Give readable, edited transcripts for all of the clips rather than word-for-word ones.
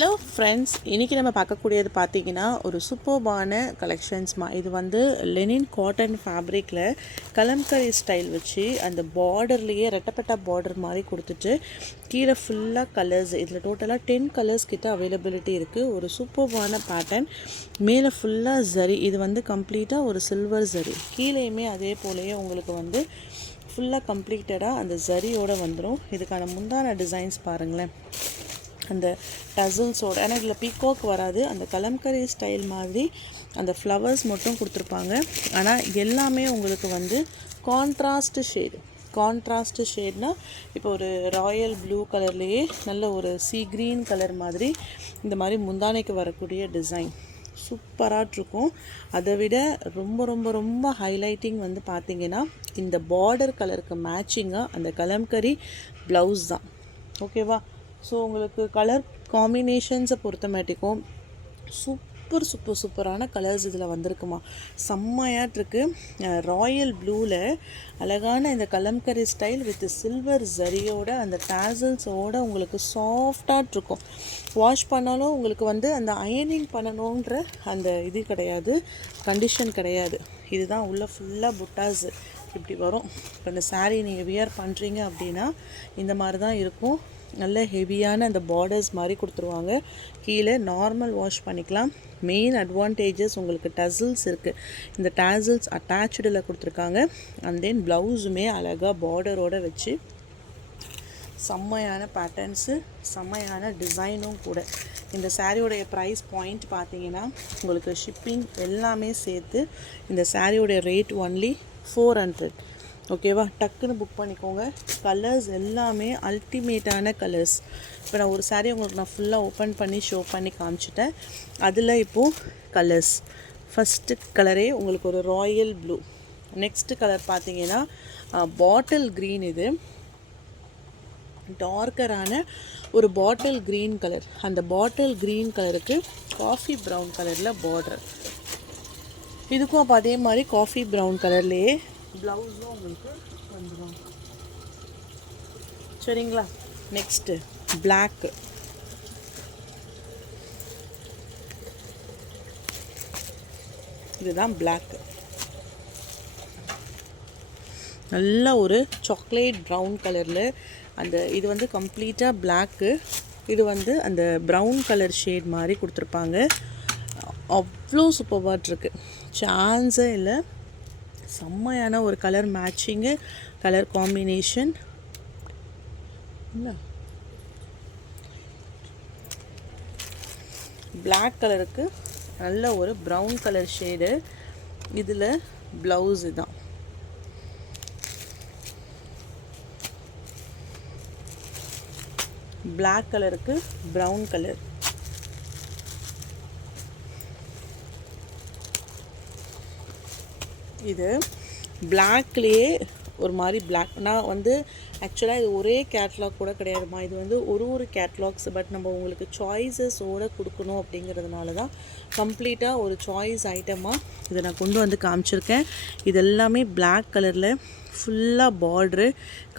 Hello friends, இன்றைக்கி நம்ம பார்க்கக்கூடியது பார்த்தீங்கன்னா ஒரு சூப்பர்பான கலெக்ஷன்ஸ்மா. இது வந்து லெனின் காட்டன் ஃபேப்ரிக்கில் கலம்கரி ஸ்டைல் வச்சு அந்த பார்டர்லேயே ரெட்டப்பட்டா பார்டர் மாதிரி கொடுத்துட்டு கீழே ஃபுல்லாக கலர்ஸ். இதில் டோட்டலாக 10 கலர்ஸ் கிட்ட அவைலபிலிட்டி இருக்குது. ஒரு சூப்பர்பான பேட்டர்ன். மேலே ஃபுல்லாக ஜரி. இது வந்து கம்ப்ளீட்டாக ஒரு சில்வர் ஜரி. கீழேயுமே அதே போலயே உங்களுக்கு வந்து ஃபுல்லாக கம்ப்ளீட்டடாக அந்த ஜரியோடு வந்துடும். இதுக்கான முந்தான டிசைன்ஸ் பாருங்களேன். அந்த டசல்ஸோட, ஆனால் இதில் பீகாக் வராது, அந்த கலம்கரி ஸ்டைல் மாதிரி அந்த ஃப்ளவர்ஸ் மட்டும் கொடுத்துருப்பாங்க. ஆனால் எல்லாமே உங்களுக்கு வந்து கான்ட்ராஸ்ட் ஷேட்னால் இப்போ ஒரு ராயல் ப்ளூ கலர்லேயே நல்ல ஒரு சீ க்ரீன் கலர் மாதிரி இந்த மாதிரி முந்தானைக்கு வரக்கூடிய டிசைன் சூப்பராக இருக்கும். அதை விட ரொம்ப ரொம்ப ரொம்ப ஹைலைட்டிங் வந்து பார்த்திங்கன்னா இந்த பார்டர் கலருக்கு மேட்சிங்காக அந்த கலம்கரி ப்ளவுஸ் தான். ஓகேவா? ஸோ உங்களுக்கு கலர் காம்பினேஷன்ஸை பொறுத்தமாட்டிக்கும் சூப்பரான கலர்ஸ் இதில் வந்திருக்குமா. செம்மையாட்டிருக்கு. ராயல் ப்ளூவில் அழகான இந்த கலம்கரி ஸ்டைல் வித் சில்வர் ஜரியோட அந்த டேசல்ஸோடு உங்களுக்கு சாஃப்டாகிட்ருக்கும். வாஷ் பண்ணாலும் உங்களுக்கு வந்து அந்த அயனிங் பண்ணணுன்ற அந்த இது கிடையாது, கண்டிஷன் கிடையாது. இதுதான் உள்ள ஃபுல்லாக புட்டாஸ் இப்படி வரும். இப்போ இந்த சாரீ நீங்கள் வியர் பண்ணுறீங்க அப்படின்னா இந்த மாதிரி தான் இருக்கும். நல்ல ஹெவியான அந்த பார்டர்ஸ் மாதிரி கொடுத்துருவாங்க. கீழே நார்மல் வாஷ் பண்ணிக்கலாம். மெயின் அட்வான்டேஜஸ் உங்களுக்கு டசல்ஸ் இருக்குது. இந்த டசல்ஸ் அட்டாச்சில் கொடுத்துருக்காங்க. அண்ட் தென் ப்ளவுஸுமே அழகாக பார்டரோடு வச்சு செம்மையான பேட்டர்ன்ஸு, செம்மையான டிசைனும் கூட. இந்த சாரியோடைய ப்ரைஸ் பாயிண்ட் பார்த்தீங்கன்னா உங்களுக்கு ஷிப்பிங் எல்லாமே சேர்த்து இந்த சாரியோடைய ரேட் ஒன்லி 400. ஓகேவா? டக்குன்னு புக் பண்ணிக்கோங்க. கலர்ஸ் எல்லாமே அல்டிமேட்டான கலர்ஸ். இப்போ நான் ஒரு சாரீ உங்களுக்கு நான் ஃபுல்லாக ஓப்பன் பண்ணி ஷோ பண்ணி காமிச்சிட்டேன். அதில் இப்போது கலர்ஸ். ஃபஸ்ட்டு கலரே உங்களுக்கு ஒரு ராயல் ப்ளூ. நெக்ஸ்ட்டு கலர் பார்த்தீங்கன்னா பாட்டில் க்ரீன். இது டார்க்கரான ஒரு பாட்டில் க்ரீன் கலர். அந்த பாட்டில் க்ரீன் கலருக்கு காஃபி ப்ரௌன் கலரில் பார்டர். இதுக்கும் அப்போ அதே மாதிரி காஃபி ப்ரௌன் கலர்லேயே ப்ளவுஸும் உங்களுக்கு வந்துடும். சரிங்களா? Next black. இதுதான் பிளாக்கு. நல்ல ஒரு சாக்லேட் ப்ரௌன் கலரில் அந்த இது வந்து கம்ப்ளீட்டாக பிளாக்கு. இது வந்து அந்த ப்ரௌன் கலர் ஷேட் மாதிரி கொடுத்துருப்பாங்க. அவ்வளோ சூப்பராக இருக்குது. சான்ஸே இல்லை. செம்மையான ஒரு colour matching, colour combination. Black கலருக்கு நல்ல ஒரு ப்ரௌன் கலர் ஷேடு. இதில் ப்ளவுஸு தான். பிளாக் கலருக்கு ப்ரௌன் கலர். இது பிளாக்லேயே ஒரு மாதிரி பிளாக். நான் வந்து ஆக்சுவலாக இது ஒரே கேட்லாக் கூட கிடையாதுமா. இது வந்து ஒரு கேட்லாக்ஸ். பட் நம்ம உங்களுக்கு சாய்ஸஸோடு கொடுக்கணும் அப்படிங்கிறதுனால தான் கம்ப்ளீட்டாக ஒரு சாய்ஸ் ஐட்டமாக இதை நான் கொண்டு வந்து காமிச்சிருக்கேன். இது எல்லாமே பிளாக் கலரில் ஃபுல்லாக பார்ட்ரு,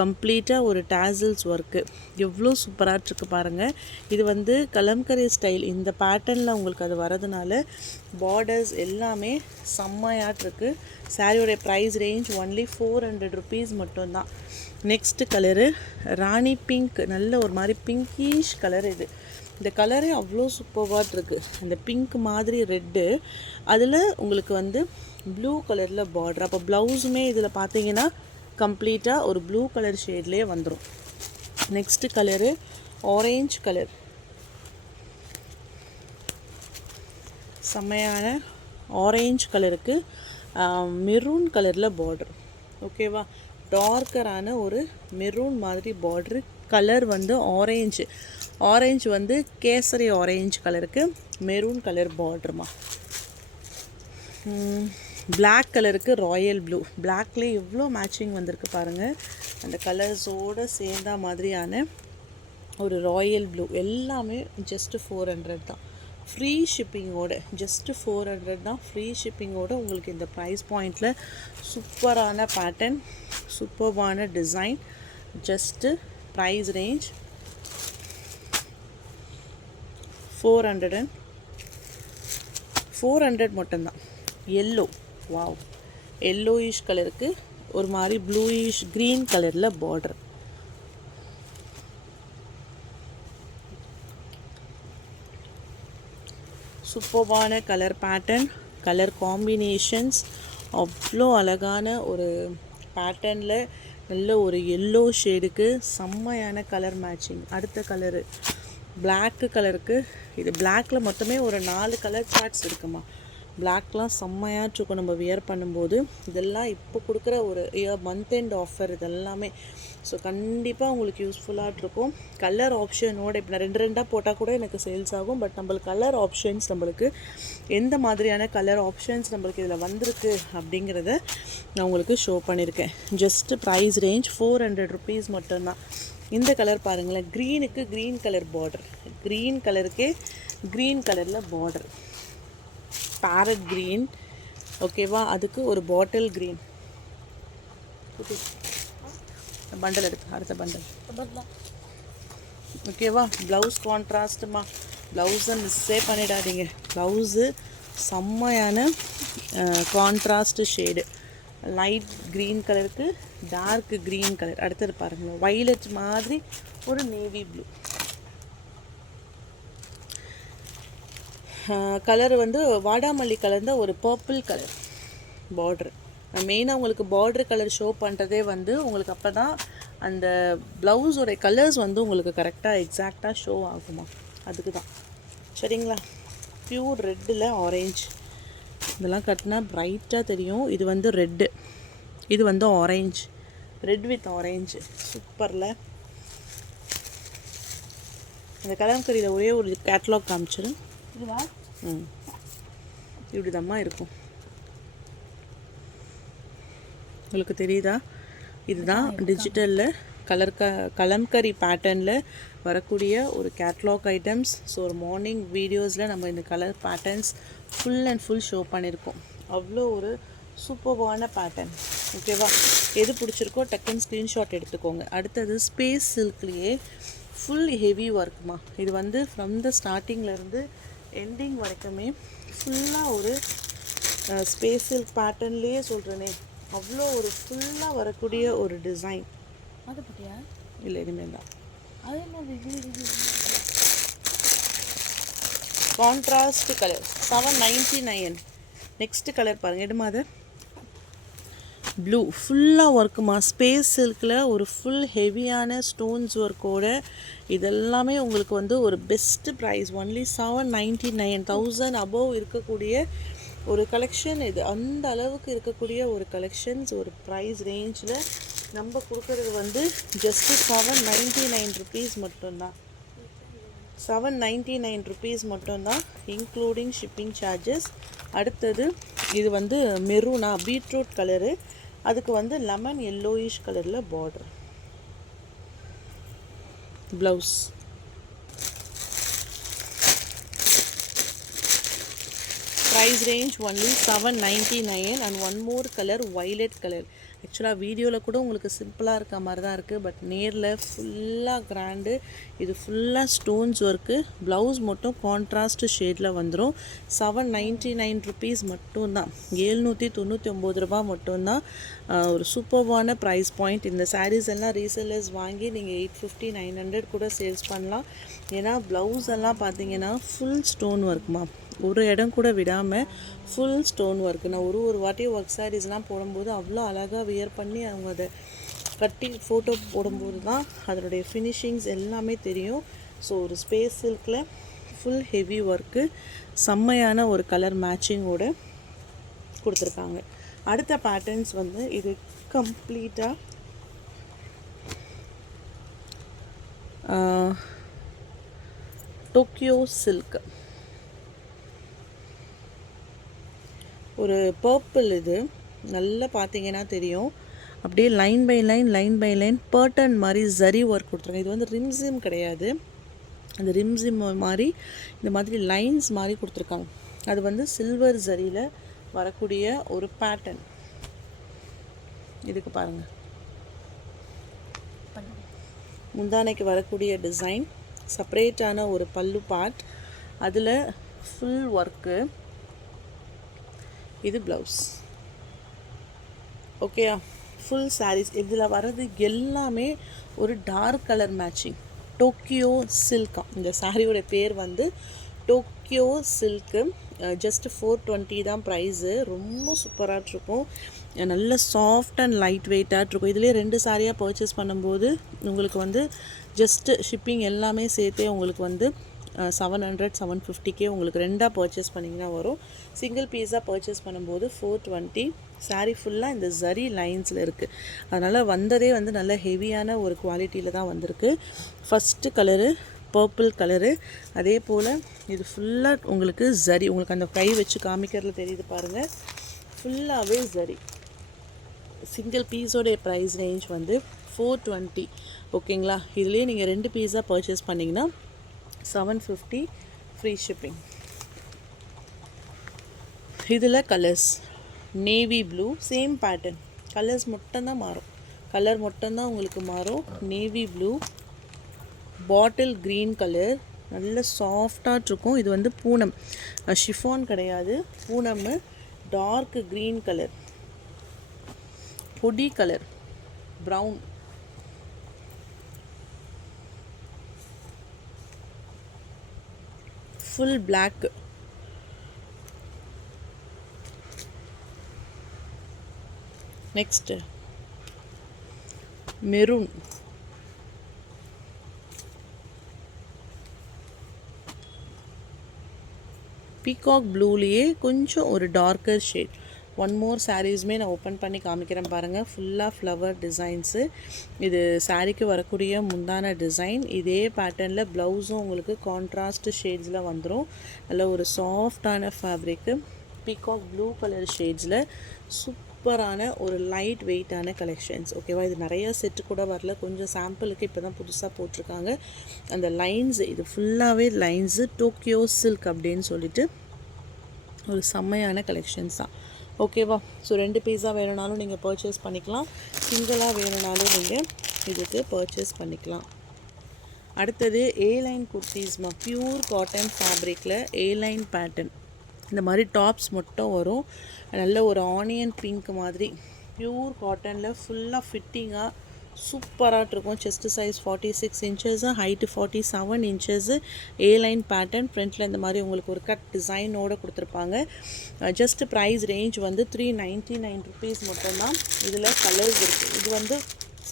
கம்ப்ளீட்டாக ஒரு டேசல்ஸ் ஒர்க்கு. எவ்வளோ சூப்பராக இருக்குது பாருங்கள். இது வந்து கலம்கரி ஸ்டைல். இந்த பேட்டர்னில் உங்களுக்கு அது வரதுனால பார்டர்ஸ் எல்லாமே செம்மையாட்டிருக்கு. சாரியோடைய ப்ரைஸ் ரேஞ்ச் ஒன்லி 400 ருபீஸ் மட்டும்தான். நெக்ஸ்ட்டு கலரு ராணி பிங்க். நல்ல ஒரு மாதிரி பிங்கிஷ் கலர். இந்த கலரே அவ்வளோ சூப்பராக இருக்குது. அந்த பிங்க் மாதிரி ரெட்டு, அதில் உங்களுக்கு வந்து ப்ளூ கலரில் பார்டர். அப்போ ப்ளவுஸுமே இதில் பார்த்தீங்கன்னா கம்ப்ளீட்டாக ஒரு ப்ளூ கலர் ஷேட்லேயே வந்துடும். Next colour orange colour. செம்மையான ஆரேஞ்ச் கலருக்கு மெரூன் கலரில் பார்டர். ஓகேவா? டார்க்கரான ஒரு மெரூன் மாதிரி பார்டரு. கலர் வந்து ஆரேஞ்சு வந்து கேசரி ஆரேஞ்ச் கலருக்கு மெரூன் கலர் பார்டருமா. பிளாக் கலருக்கு ராயல் ப்ளூ. பிளாக்லேயே எவ்வளோ மேட்சிங் வந்திருக்கு பாருங்கள். அந்த கலர்ஸோடு சேர்ந்த மாதிரியான ஒரு ராயல் ப்ளூ. எல்லாமே ஜஸ்ட்டு 400 தான். ஃப்ரீ ஷிப்பிங்கோடு. ஜஸ்ட்டு 400 தான் ஃப்ரீ ஷிப்பிங்கோடு. உங்களுக்கு இந்த ப்ரைஸ் பாயிண்டில் சூப்பரான பேட்டர்ன், சூப்பரான டிசைன். ஜஸ்ட்டு ப்ரைஸ் ரேஞ்ச் 400 மட்டும்தான். எல்லோ, வாவ், எல்லோயிஷ் கலருக்கு ஒரு மாதிரி ப்ளூயிஷ் க்ரீன் கலரில் பார்டர். சூப்பர்பான கலர் பேட்டர்ன், கலர் காம்பினேஷன்ஸ், அவ்வளோ அழகான ஒரு பேட்டர்னில் நல்ல ஒரு எல்லோ ஷேடுக்கு செம்மையான கலர் மேட்சிங். அடுத்த கலரு பிளாக்கு கலருக்கு, இது பிளாக்கில் மொத்தமே ஒரு 4 கலர் சார்ட்ஸ் இருக்குமா. பிளாக்லாம் செம்மையாக இருக்கும் நம்ம வியர் பண்ணும்போது. இதெல்லாம் இப்போ கொடுக்குற ஒரு மந்த் எண்ட் ஆஃபர் இதெல்லாமே. ஸோ கண்டிப்பாக உங்களுக்கு யூஸ்ஃபுல்லாக இருக்கும். கலர் ஆப்ஷனோட இப்போ நான் 2 போட்டால் கூட எனக்கு சேல்ஸ் ஆகும். பட் நம்மளுக்கு கலர் ஆப்ஷன்ஸ், நம்மளுக்கு எந்த மாதிரியான கலர் ஆப்ஷன்ஸ் நம்மளுக்கு இதில் வந்திருக்கு அப்படிங்கிறத நான் உங்களுக்கு ஷோ பண்ணியிருக்கேன். ஜஸ்ட்டு ப்ரைஸ் ரேஞ்ச் 400 ருபீஸ் மட்டும்தான். இந்த கலர் பாருங்களேன், க்ரீனுக்கு க்ரீன் கலர் பார்டர், க்ரீன் கலருக்கே க்ரீன் கலரில் பார்டர், பேரட் க்ரீன், ஓகேவா. அதுக்கு ஒரு பாட்டில் க்ரீன். பண்டல் எடுத்து அடுத்த பண்டல், ஓகேவா. ப்ளவுஸ் கான்ட்ராஸ்ட்டுமா, ப்ளவுஸை மிஸ்ஸே பண்ணிடாதீங்க. ப்ளவுஸு செம்மையான கான்ட்ராஸ்ட் ஷேடு, லைட் க்ரீன் கலருக்கு டார்க் க்ரீன் கலர். அடுத்தது பாருங்களேன், வைலட் மாதிரி ஒரு நேவி ப்ளூ கலர், வந்து வாடாமல்லி கலர்ந்த ஒரு பர்பிள் கலர் பார்ட்ரு. மெயினாக உங்களுக்கு பார்ட்ரு கலர் ஷோ பண்ணுறதே வந்து உங்களுக்கு அப்போ தான் அந்த ப்ளவுஸோட கலர்ஸ் வந்து உங்களுக்கு கரெக்டாக எக்ஸாக்டாக ஷோ ஆகுமா, அதுக்கு தான். சரிங்களா. ப்யூர் ரெட்டில் ஆரேஞ்ச், இதெல்லாம் கட்டினா ப்ரைட்டாக தெரியும். இது வந்து ரெட்டு, இது வந்து ஆரேஞ்ச், ரெட் வித் ஆரேஞ்சு, சூப்பரில். அந்த கலம்கரியில் ஒரே ஒரு கேட்லாக் காமிச்சிரு. இப்படி தாம்மா இருக்கும், உங்களுக்கு தெரியுதா. இதுதான் டிஜிட்டலில் கலம்கரி பேட்டர்னில் வரக்கூடிய ஒரு கேட்லாக் ஐட்டம்ஸ். ஸோ ஒரு மார்னிங் வீடியோஸில் நம்ம இந்த colour patterns full and full show பண்ணியிருக்கோம். அவ்வளோ ஒரு சூப்பர்வான பேட்டர்ன், ஓகேவா. எது பிடிச்சிருக்கோ டக்குன்னு ஸ்க்ரீன்ஷாட் எடுத்துக்கோங்க. அடுத்தது ஸ்பேஸ் சில்க்லேயே ஃபுல் ஹெவி ஒர்க்மா. இது வந்து ஃப்ரம் த ஸ்டார்டிங்லேருந்து எண்டிங் வரைக்குமே ஃபுல்லாக ஒரு ஸ்பேஸ் சில்க் பேட்டர்ன்லேயே சொல்கிறேனே, அவ்வளோ ஒரு ஃபுல்லாக வரக்கூடிய ஒரு டிசைன். அது பற்றியா இல்லை, இனிமேல் தான். அதே மாதிரி கான்ட்ராஸ்ட் கலர் 799. நெக்ஸ்ட் கலர் பாருங்கள், எடுமா அது ப்ளூ, ஃபுல்லாக ஒர்க்குமா. ஸ்பேஸ் சில்கில் ஒரு ஃபுல் ஹெவியான ஸ்டோன்ஸ் ஒர்க்கோட இதெல்லாமே உங்களுக்கு வந்து ஒரு பெஸ்ட்டு ப்ரைஸ். ஒன்லி 799, 1000 அபோவ் இருக்கக்கூடிய ஒரு கலெக்ஷன் இது. அந்த அளவுக்கு இருக்கக்கூடிய ஒரு கலெக்ஷன்ஸ் ஒரு ப்ரைஸ் ரேஞ்சில் நம்ம கொடுக்குறது வந்து ஜஸ்ட்டு 799 ருபீஸ் மட்டும்தான். 799 ருபீஸ் மட்டும்தான், இன்க்ளூடிங் ஷிப்பிங் சார்ஜஸ். அடுத்தது இது வந்து மெரூனா பீட்ரூட் கலரு, அதுக்கு வந்து லெமன் எல்லோயிஷ் கலரில் border. Blouse price range only 799. And one more colour, violet colour. ஆக்சுவலாக வீடியோவில் கூட உங்களுக்கு சிம்பிளாக இருக்க மாதிரி தான் இருக்குது, பட் நேரில் ஃபுல்லாக கிராண்டு. இது ஃபுல்லாக ஸ்டோன்ஸ் ஒர்க்கு, ப்ளவுஸ் மட்டும் கான்ட்ராஸ்ட் ஷேடில் வந்துடும். 799 ருபீஸ் மட்டும்தான், 799 ரூபா மட்டும்தான். ஒரு சூப்பர்வான ப்ரைஸ் பாயிண்ட். இந்த சாரீஸ் எல்லாம் ரீசெல்லர்ஸ் வாங்கி நீங்கள் 850, 900 கூட சேல்ஸ் பண்ணலாம். ஏன்னா ப்ளவுஸ் எல்லாம் பார்த்தீங்கன்னா ஃபுல் ஸ்டோன் ஒர்க்குமா, ஒரு இடம் கூட விடாமல் ஃபுல் ஸ்டோன் ஒர்க்கு. நான் ஒரு வாட்டி ஒர்க் சாரீஸ்லாம் போடும்போது அவ்வளோ அழகாக வியர் பண்ணி அவங்க அதை கட்டி ஃபோட்டோ போடும்போது தான் அதனுடைய ஃபினிஷிங்ஸ் எல்லாமே தெரியும். ஸோ ஒரு ஸ்பேஸ் சில்கில் ஃபுல் ஹெவி ஒர்க்கு, செம்மையான ஒரு கலர் மேட்சிங்கோடு கொடுத்துருக்காங்க. அடுத்த பேட்டர்ன்ஸ் வந்து இது கம்ப்ளீட்டாக டோக்கியோ சில்க், ஒரு பர்பிள். இது நல்லா பார்த்தீங்கன்னா தெரியும், அப்படியே லைன் பை லைன் பேட்டர்ன் மாதிரி ஜரி ஒர்க் கொடுத்துருக்காங்க. இது வந்து ரிம்ஸிம் கிடையாது, அந்த ரிம்ஸிம் மாதிரி இந்த மாதிரி லைன்ஸ் மாதிரி கொடுத்துருக்காங்க. அது வந்து சில்வர் ஜரியில் வரக்கூடிய ஒரு பேட்டர்ன். இதுக்கு பாருங்கள், முந்தானைக்கு வரக்கூடிய டிசைன், செப்பரேட்டான ஒரு பல்லு பார்ட், அதில் ஃபுல் ஒர்க்கு. இது ப்ளவுஸ். ஓகேயா, ஃபுல் சாரீஸ். இதில் வர்றது எல்லாமே ஒரு dark colour matching. Tokyo Chilika, இந்த சாரியோட பேர் வந்து டோக்கியோ சில்க்கு. ஜஸ்ட் 420 தான் ப்ரைஸு. ரொம்ப சூப்பராக இருக்கும். நல்ல சாஃப்ட் அண்ட் லைட் வெயிட்டாக இருக்கும். இதிலே 2 சாரியாக பர்ச்சேஸ் பண்ணும்போது உங்களுக்கு வந்து ஜஸ்ட்டு ஷிப்பிங் எல்லாமே சேர்த்தே உங்களுக்கு வந்து 700 750 உங்களுக்கு 2ஆக பர்ச்சேஸ் பண்ணிங்கன்னா வரும். சிங்கிள் பீஸாக பர்ச்சேஸ் பண்ணும்போது 420. சாரீ ஃபுல்லாக இந்த ஜரி லைன்ஸில் இருக்குது. அதனால் வந்ததே வந்து நல்ல ஹெவியான ஒரு குவாலிட்டியில் தான் வந்திருக்கு. First colour purple colour. அதே போல் இது ஃபுல்லாக உங்களுக்கு ஜரி. உங்களுக்கு அந்த கை வச்சு காமிக்கிறதுல தெரியுது பாருங்கள், ஃபுல்லாகவே ஜரி. சிங்கிள் பீஸோடைய ப்ரைஸ் ரேஞ்ச் வந்து 420. ஓகேங்களா, இதுலேயே நீங்கள் 2 பீஸாக பர்ச்சேஸ் பண்ணிங்கன்னா 750 ஃப்ரீ ஷிப்பிங். இதில் colours navy blue, same pattern, colours மட்டும்தான் மாறும். கலர் மட்டும்தான் உங்களுக்கு மாறும். Navy blue, bottle green colour, நல்ல சாஃப்டாக இருக்கும். இது வந்து பூனம், ஷிஃபான் கிடையாது, பூனம். டார்க் க்ரீன் கலர், பொடி colour, brown, full black, next maroon, peacock ப்ளூலேயே கொஞ்சம் ஒரு டார்க்கர் ஷேட். ஒன் மோர் சாரீஸுமே நான் ஓப்பன் பண்ணி காமிக்கிறேன் பாருங்கள். ஃபுல்லாக ஃப்ளவர் டிசைன்ஸு. இது சாரீக்கு வரக்கூடிய முந்தான டிசைன். இதே பேட்டர்னில் ப்ளவுஸும் உங்களுக்கு கான்ட்ராஸ்ட் ஷேட்ஸில் வந்துடும். நல்ல ஒரு சாஃப்டான ஃபேப்ரிக்கு, பீகாக் ப்ளூ கலர் ஷேட்ஸில் சூப்பரான ஒரு லைட் வெயிட்டான கலெக்ஷன்ஸ். ஓகேவா, இது நிறைய செட்டு கூட வரல, கொஞ்சம் சாம்பிளுக்கு இப்போ தான் புதுசாக போட்டிருக்காங்க. அந்த லைன்ஸு, இது ஃபுல்லாகவே லைன்ஸு டோக்கியோ சில்க் அப்படின்னு சொல்லிட்டு ஒரு செம்மையான கலெக்ஷன்ஸ் தான். ஓகேவா, ஸோ 2 பீஸாக வேணுனாலும் நீங்கள் பர்ச்சேஸ் பண்ணிக்கலாம், சிங்கிளாக வேணுனாலும் நீங்கள் இதுக்கு பர்ச்சேஸ் பண்ணிக்கலாம். அடுத்தது ஏ லைன் குர்த்திஸ்மா, பியூர் காட்டன் ஃபேப்ரிக்கில் ஏ லைன் பேட்டர்ன். இந்த மாதிரி டாப்ஸ் மட்டும் வரும். நல்ல ஒரு ஆனியன் பிங்க் மாதிரி பியூர் காட்டனில் ஃபுல்லாக ஃபிட்டிங்காக சூப்பராக இருக்கும். Chest size 46 inches, height 47 inches, ஏ லைன் பேட்டர்ன். ஃப்ரண்ட்டில் இந்த மாதிரி உங்களுக்கு ஒரு கட் டிசைனோடு கொடுத்துருப்பாங்க. ஜஸ்ட் ப்ரைஸ் ரேஞ்ச் வந்து 399 ருபீஸ் மட்டும்தான். இதில் கலர்ஸ் இருக்குது. இது வந்து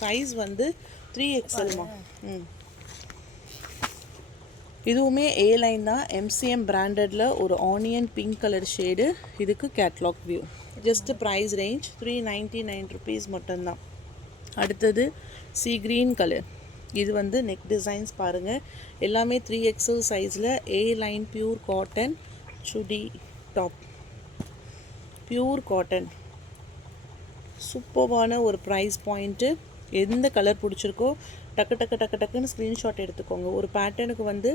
சைஸ் வந்து 3XLமா. இதுவுமே ஏ லைன் தான், MCM பிராண்டடில் ஒரு ஆனியன் பிங்க் கலர் ஷேடு. இதுக்கு catalogue view. Just price range 399 rupees மட்டும்தான். அடுத்தது சி க்ரீன் கலர். இது வந்து நெக் டிசைன்ஸ் பாருங்கள், எல்லாமே 3XL சைஸில் ஏ லைன் பியூர் காட்டன் சுடி டாப். பியூர் காட்டன், சூப்பர்வான ஒரு ப்ரைஸ் பாயிண்ட்டு. எந்த கலர் பிடிச்சிருக்கோ டக்குன்னு ஸ்க்ரீன்ஷாட் எடுத்துக்கோங்க. ஒரு பேட்டர்னுக்கு வந்து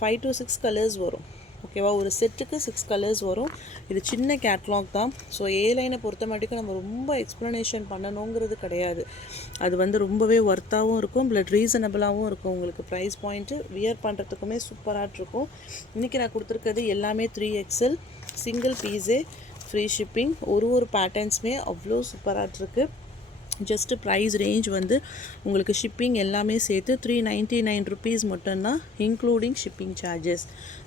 5 to 6 கலர்ஸ் வரும். ஓகேவா, ஒரு செட்டுக்கு 6 கலர்ஸ் வரும். இது சின்ன கேட்லாக் தான். ஸோ ஏ லைனை பொறுத்த மாட்டிக்கும் நம்ம ரொம்ப எக்ஸ்ப்ளனேஷன் பண்ணணுங்கிறது கிடையாது. அது வந்து ரொம்பவே ஒர்த்தாகவும் இருக்கும், ப்ளட் ரீசனபிளாகவும் இருக்கும். உங்களுக்கு ப்ரைஸ் பாயிண்ட்டு வியர் பண்ணுறதுக்குமே சூப்பராக இருக்கும். இன்றைக்கி நான் கொடுத்துருக்கிறது எல்லாமே 3XL, சிங்கிள் பீஸே ஃப்ரீ ஷிப்பிங். ஒரு பேட்டர்ன்ஸுமே அவ்வளோ சூப்பராக இருக்குது. ஜஸ்ட்டு ப்ரைஸ் ரேஞ்ச் வந்து உங்களுக்கு ஷிப்பிங் எல்லாமே சேர்த்து 399 ருபீஸ் மட்டும்தான், இன்க்ளூடிங் ஷிப்பிங் சார்ஜஸ்.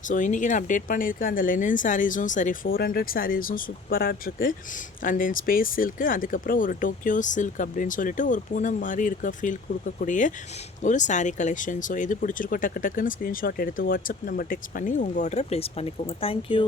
ஸோ இன்றைக்கி நான் அப்டேட் பண்ணியிருக்கேன். அந்த லெனின் சாரீஸும் சரி, 400 சாரீஸும் சூப்பராக இருக்குது. அண்ட் தென் ஸ்பேஸ் சில்க்கு, அதுக்கப்புறம் ஒரு டோக்கியோ சில்க் அப்படின்னு சொல்லிட்டு ஒரு பூனம் மாதிரி இருக்க ஃபீல் கொடுக்கக்கூடிய ஒரு சாரீ கலெக்ஷன். ஸோ எது பிடிச்சிருக்கோ டக்குன்னு ஸ்க்ரீன்ஷாட் எடுத்து வாட்ஸ்அப் நம்பர் டெக்ஸ்ட் பண்ணி உங்கள் ஆர்டரை ப்ளேஸ் பண்ணிக்கோங்க. தேங்க்யூ.